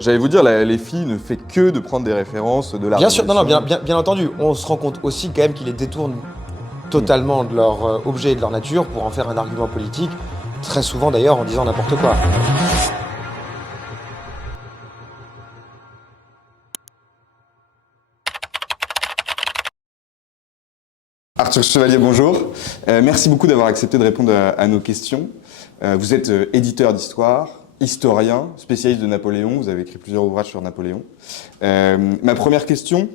J'allais vous dire, les filles ne fait que de prendre des références de la Bien sûr, non, non, Révolution. bien entendu. On se rend compte aussi quand même qu'ils les détournent totalement de leur objet et de leur nature pour en faire un argument politique, très souvent d'ailleurs en disant n'importe quoi. Arthur Chevalier, bonjour. Merci beaucoup d'avoir accepté de répondre à nos questions. Vous êtes éditeur d'histoire, historien, spécialiste de Napoléon. Vous avez écrit plusieurs ouvrages sur Napoléon. Ma première question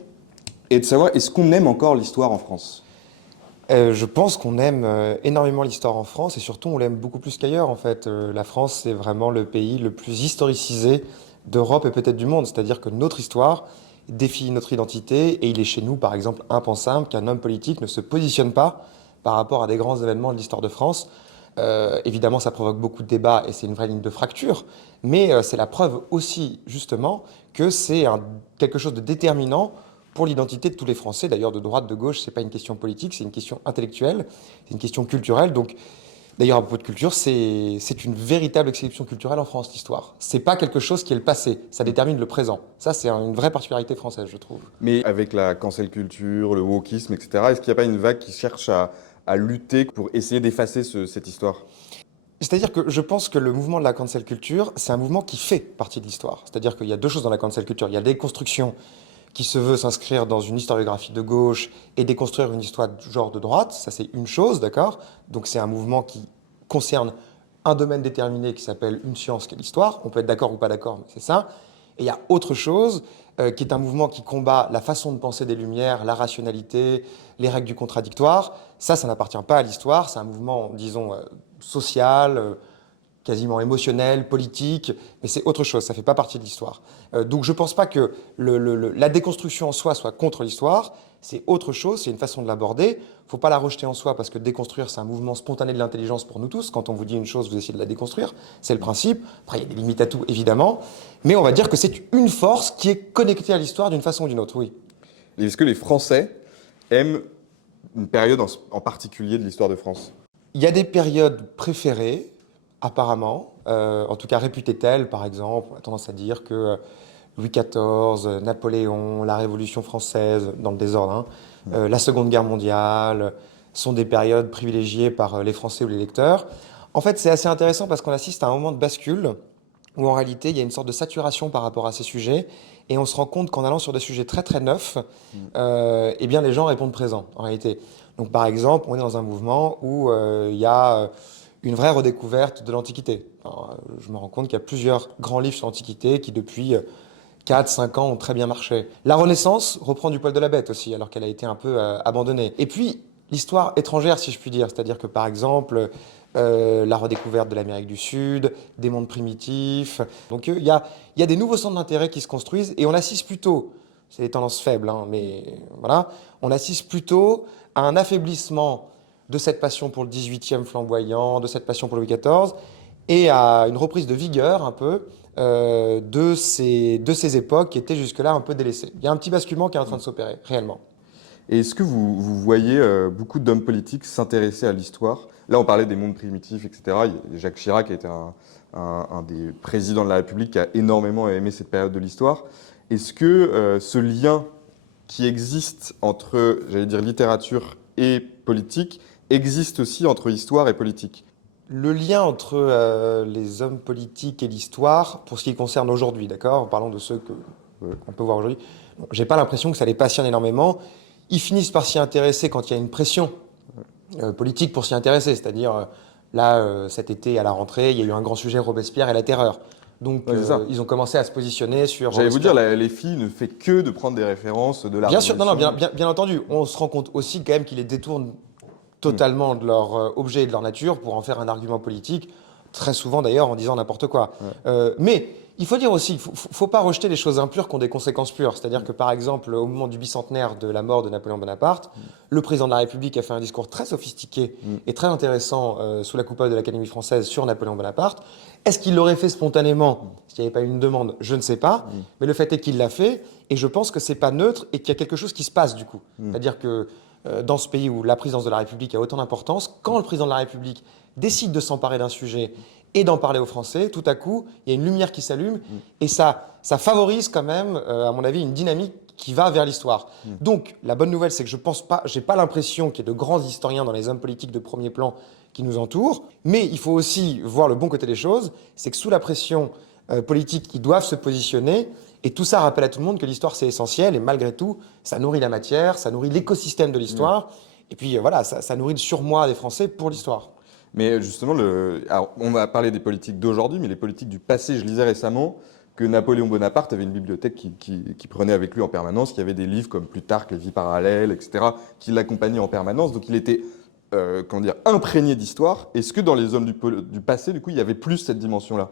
est de savoir, est-ce qu'on aime encore l'histoire en France ? Je pense qu'on aime énormément l'histoire en France et surtout on l'aime beaucoup plus qu'ailleurs en fait. La France c'est vraiment le pays le plus historicisé d'Europe et peut-être du monde. C'est-à-dire que notre histoire définit notre identité et il est chez nous par exemple impensable qu'un homme politique ne se positionne pas par rapport à des grands événements de l'histoire de France. Évidemment ça provoque beaucoup de débats et c'est une vraie ligne de fracture, mais c'est la preuve aussi justement que c'est quelque chose de déterminant pour l'identité de tous les Français, d'ailleurs de droite, de gauche, c'est pas une question politique, c'est une question intellectuelle, c'est une question culturelle. Donc, d'ailleurs, à propos de culture, c'est une véritable exception culturelle en France, l'histoire. C'est pas quelque chose qui est le passé, ça détermine le présent. Ça, c'est une vraie particularité française, je trouve. Mais avec la cancel culture, le wokisme, etc., est-ce qu'il n'y a pas une vague qui cherche à lutter pour essayer d'effacer cette histoire ? C'est-à-dire que je pense que le mouvement de la cancel culture, c'est un mouvement qui fait partie de l'histoire. C'est-à-dire qu'il y a deux choses dans la cancel culture. Il y a des constructions qui se veut s'inscrire dans une historiographie de gauche et déconstruire une histoire du genre de droite, ça c'est une chose, d'accord? Donc c'est un mouvement qui concerne un domaine déterminé qui s'appelle une science qui est l'histoire, on peut être d'accord ou pas d'accord, mais c'est ça. Et il y a autre chose qui est un mouvement qui combat la façon de penser des Lumières, la rationalité, les règles du contradictoire. Ça n'appartient pas à l'histoire, c'est un mouvement, disons, social, quasiment émotionnel, politique, mais c'est autre chose, ça ne fait pas partie de l'histoire. Donc je ne pense pas que la déconstruction en soi soit contre l'histoire, c'est autre chose, c'est une façon de l'aborder. Il ne faut pas la rejeter en soi parce que déconstruire, c'est un mouvement spontané de l'intelligence pour nous tous. Quand on vous dit une chose, vous essayez de la déconstruire, c'est le principe. Après, il y a des limites à tout, évidemment, mais on va dire que c'est une force qui est connectée à l'histoire d'une façon ou d'une autre, oui. Est-ce que les Français aiment une période en particulier de l'histoire de France ? Il y a des périodes préférées, apparemment, en tout cas réputées telles, par exemple, on a tendance à dire que Louis XIV, Napoléon, la Révolution française, dans le désordre, hein, la Seconde Guerre mondiale, sont des périodes privilégiées par les Français ou les lecteurs. En fait, c'est assez intéressant parce qu'on assiste à un moment de bascule où en réalité, il y a une sorte de saturation par rapport à ces sujets et on se rend compte qu'en allant sur des sujets très très neufs, eh bien les gens répondent présent, en réalité. Donc par exemple, on est dans un mouvement où il y a une vraie redécouverte de l'Antiquité. Je me rends compte qu'il y a plusieurs grands livres sur l'Antiquité qui depuis 4, 5 ans ont très bien marché. La Renaissance reprend du poil de la bête aussi, alors qu'elle a été un peu abandonnée. Et puis, l'histoire étrangère, si je puis dire, c'est-à-dire que par exemple, la redécouverte de l'Amérique du Sud, des mondes primitifs. Donc il y a des nouveaux centres d'intérêt qui se construisent et on assiste plutôt, c'est des tendances faibles, hein, mais voilà, on assiste plutôt à un affaiblissement de cette passion pour le 18e flamboyant, de cette passion pour Louis XIV, et à une reprise de vigueur un peu de ces époques qui étaient jusque-là un peu délaissées. Il y a un petit basculement qui est en train de s'opérer, réellement. Et est-ce que vous voyez beaucoup d'hommes politiques s'intéresser à l'histoire ? Là, on parlait des mondes primitifs, etc. Jacques Chirac a été un des présidents de la République qui a énormément aimé cette période de l'histoire. Est-ce que ce lien qui existe entre, j'allais dire, littérature et politique existe aussi entre histoire et politique ? Le lien entre les hommes politiques et l'histoire, pour ce qui concerne aujourd'hui, d'accord? Parlons de ceux qu'on peut voir aujourd'hui. Bon, j'ai pas l'impression que ça les passionne énormément. Ils finissent par s'y intéresser quand il y a une pression politique pour s'y intéresser. C'est-à-dire, là, cet été, à la rentrée, il y a eu un grand sujet, Robespierre et la terreur. Donc, Ouais, c'est ça. ils ont commencé à se positionner sur J'allais vous dire, Robespierre. les filles ne fait que de prendre des références de la Bien sûr, non, non, Révolution. bien entendu. On se rend compte aussi quand même qu'ils les détournent Hmm. totalement de leur objet et de leur nature pour en faire un argument politique, très souvent d'ailleurs en disant n'importe quoi. Ouais. Mais il faut dire aussi, il ne faut pas rejeter les choses impures qui ont des conséquences pures. C'est-à-dire que par exemple, au moment du bicentenaire de la mort de Napoléon Bonaparte, le président de la République a fait un discours très sophistiqué Hmm. et très intéressant sous la coupole de l'Académie française sur Napoléon Bonaparte. Est-ce qu'il l'aurait fait spontanément s'il n'y avait pas eu une demande? Je ne sais pas. Mais le fait est qu'il l'a fait et je pense que c'est pas neutre et qu'il y a quelque chose qui se passe du coup. C'est-à-dire que dans ce pays où la présidence de la République a autant d'importance, quand le président de la République décide de s'emparer d'un sujet et d'en parler aux Français, tout à coup, il y a une lumière qui s'allume et ça favorise quand même, à mon avis, une dynamique qui va vers l'histoire. Donc, la bonne nouvelle, c'est que je pense pas, j'ai pas l'impression qu'il y ait de grands historiens dans les hommes politiques de premier plan qui nous entourent, mais il faut aussi voir le bon côté des choses, c'est que sous la pression politique, ils doivent se positionner, et tout ça rappelle à tout le monde que l'histoire c'est essentiel, et malgré tout, ça nourrit la matière, ça nourrit l'écosystème de l'histoire, et puis voilà, ça nourrit le surmoi des Français pour l'histoire. Mais justement, alors, on va parler des politiques d'aujourd'hui, mais les politiques du passé, je lisais récemment que Napoléon Bonaparte avait une bibliothèque qui prenait avec lui en permanence, qui avait des livres comme Plutarque, Les Vies parallèles, etc., qui l'accompagnaient en permanence. Donc il était comment dire, imprégné d'histoire. Est-ce que dans les hommes du passé, du coup, il y avait plus cette dimension-là?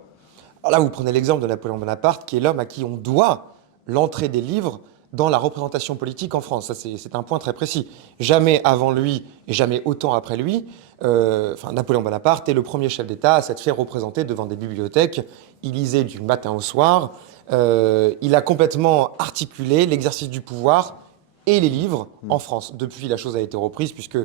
Alors là, vous prenez l'exemple de Napoléon Bonaparte, qui est l'homme à qui on doit l'entrée des livres dans la représentation politique en France. Ça, c'est un point très précis. Jamais avant lui et jamais autant après lui, Napoléon Bonaparte est le premier chef d'État à s'être fait représenter devant des bibliothèques. Il lisait du matin au soir. Il a complètement articulé l'exercice du pouvoir et les livres en France. Depuis, la chose a été reprise, puisque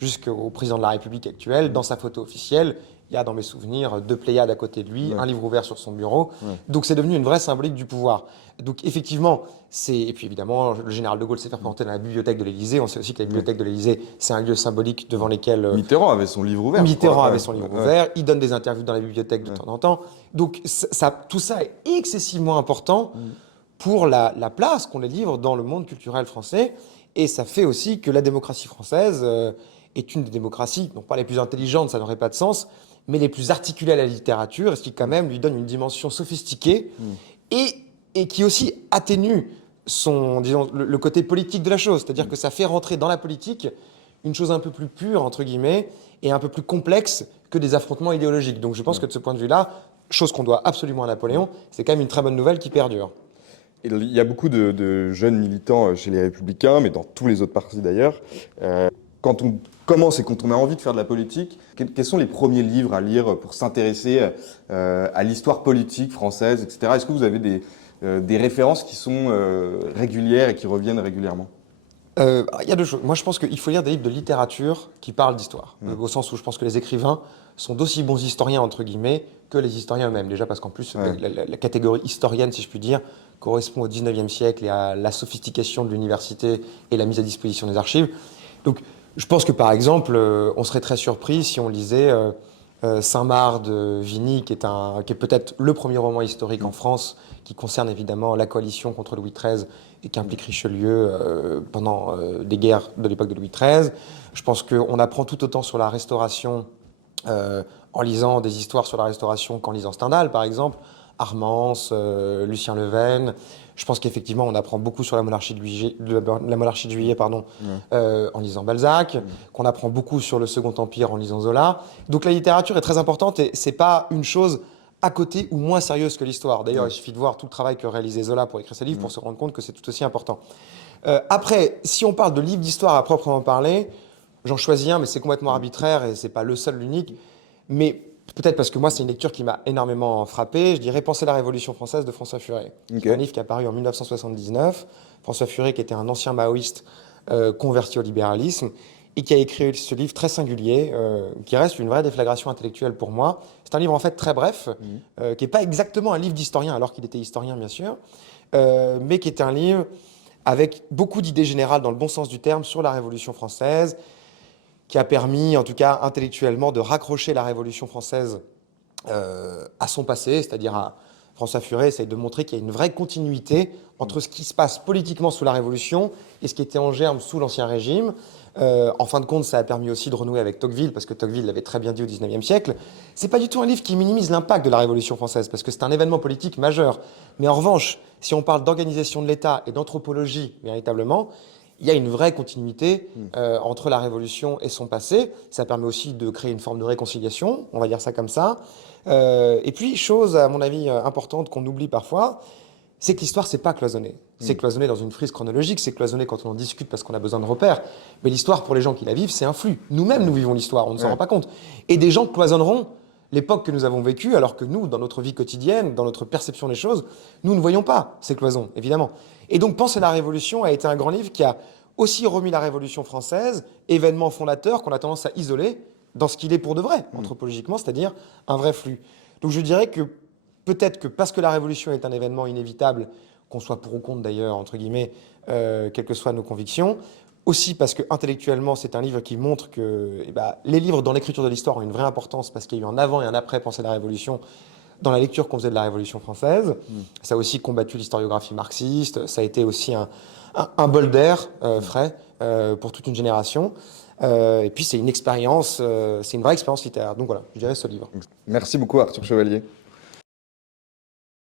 jusqu'au président de la République actuel, dans sa photo officielle, il y a dans mes souvenirs 2 Pléiades à côté de lui, un livre ouvert sur son bureau. Donc c'est devenu une vraie symbolique du pouvoir. Donc effectivement, et puis évidemment, le général de Gaulle s'est fait représenter dans la bibliothèque de l'Élysée. On sait aussi que la bibliothèque de l'Élysée, c'est un lieu symbolique devant lesquels Mitterrand avait son livre ouvert. Mitterrand avait son livre ouvert. Il donne des interviews dans la bibliothèque de temps en temps. Donc tout ça est excessivement important pour la place qu'ont les livres dans le monde culturel français. Et ça fait aussi que la démocratie française est une des démocraties, non pas les plus intelligentes, ça n'aurait pas de sens, mais les plus articulées à la littérature, et ce qui quand même lui donne une dimension sophistiquée et qui aussi atténue disons, le côté politique de la chose. C'est-à-dire que ça fait rentrer dans la politique une chose un peu plus pure, entre guillemets, et un peu plus complexe que des affrontements idéologiques. Donc je pense que de ce point de vue-là, chose qu'on doit absolument à Napoléon, c'est quand même une très bonne nouvelle qui perdure. Il y a beaucoup de jeunes militants chez les Républicains, mais dans tous les autres partis d'ailleurs. Quand on commence et quand on a envie de faire de la politique, quels sont les premiers livres à lire pour s'intéresser à l'histoire politique française, etc. Est-ce que vous avez des références qui sont régulières et qui reviennent régulièrement? Il y a 2 choses. Moi, je pense qu'il faut lire des livres de littérature qui parlent d'histoire, au sens où je pense que les écrivains sont d'aussi bons historiens, entre guillemets, que les historiens eux-mêmes. Déjà parce qu'en plus, la catégorie historienne, si je puis dire, correspond au 19e siècle et à la sophistication de l'université et la mise à disposition des archives. Donc, je pense que, par exemple, on serait très surpris si on lisait Saint-Marc de Vigny, qui est peut-être le premier roman historique en France, qui concerne évidemment la coalition contre Louis XIII et qui implique Richelieu pendant des guerres de l'époque de Louis XIII. Je pense qu'on apprend tout autant sur la Restauration en lisant des histoires sur la Restauration qu'en lisant Stendhal, par exemple. Armance, Lucien Leven. Je pense qu'effectivement, on apprend beaucoup sur la monarchie de Juillet, en lisant Balzac, qu'on apprend beaucoup sur le Second Empire en lisant Zola. Donc la littérature est très importante et c'est pas une chose à côté ou moins sérieuse que l'histoire. D'ailleurs, il suffit de voir tout le travail que réalisait Zola pour écrire ses livres pour se rendre compte que c'est tout aussi important. Après, si on parle de livres d'histoire à proprement parler, j'en choisis un, mais c'est complètement arbitraire et c'est pas le seul, l'unique. Mais peut-être parce que moi, c'est une lecture qui m'a énormément frappé. Je dirais Penser la Révolution française de François Furet. C'est un livre qui est apparu en 1979. François Furet, qui était un ancien maoïste converti au libéralisme et qui a écrit ce livre très singulier, qui reste une vraie déflagration intellectuelle pour moi. C'est un livre en fait très bref, qui n'est pas exactement un livre d'historien, alors qu'il était historien bien sûr, mais qui est un livre avec beaucoup d'idées générales dans le bon sens du terme sur la Révolution française, qui a permis, en tout cas intellectuellement, de raccrocher la Révolution française à son passé, c'est-à-dire à François Furet essaye de montrer qu'il y a une vraie continuité entre ce qui se passe politiquement sous la Révolution et ce qui était en germe sous l'Ancien Régime. En fin de compte, ça a permis aussi de renouer avec Tocqueville, parce que Tocqueville l'avait très bien dit au XIXe siècle. C'est pas du tout un livre qui minimise l'impact de la Révolution française, parce que c'est un événement politique majeur. Mais en revanche, si on parle d'organisation de l'État et d'anthropologie, véritablement, il y a une vraie continuité entre la Révolution et son passé. Ça permet aussi de créer une forme de réconciliation, on va dire ça comme ça. Et puis, chose, à mon avis, importante qu'on oublie parfois, c'est que l'histoire, c'est pas cloisonné. C'est cloisonné dans une frise chronologique, c'est cloisonné quand on en discute parce qu'on a besoin de repères. Mais l'histoire, pour les gens qui la vivent, c'est un flux. Nous-mêmes, nous vivons l'histoire, on ne s'en rend pas compte. Et des gens cloisonneront l'époque que nous avons vécue, alors que nous, dans notre vie quotidienne, dans notre perception des choses, nous ne voyons pas ces cloisons, évidemment. Et donc, Penser la Révolution a été un grand livre qui a aussi remis la Révolution française, événement fondateur qu'on a tendance à isoler dans ce qu'il est pour de vrai, anthropologiquement, c'est-à-dire un vrai flux. Donc je dirais que peut-être que parce que la Révolution est un événement inévitable, qu'on soit pour ou contre d'ailleurs, entre guillemets, quelles que soient nos convictions, aussi parce que intellectuellement c'est un livre qui montre que les livres dans l'écriture de l'histoire ont une vraie importance parce qu'il y a eu un avant et un après pensée de la Révolution dans la lecture qu'on faisait de la Révolution française. Ça a aussi combattu l'historiographie marxiste, ça a été aussi un bol d'air frais pour toute une génération. Et puis c'est une expérience, c'est une vraie expérience littéraire. Donc voilà, je dirais ce livre. Merci beaucoup Arthur Chevalier.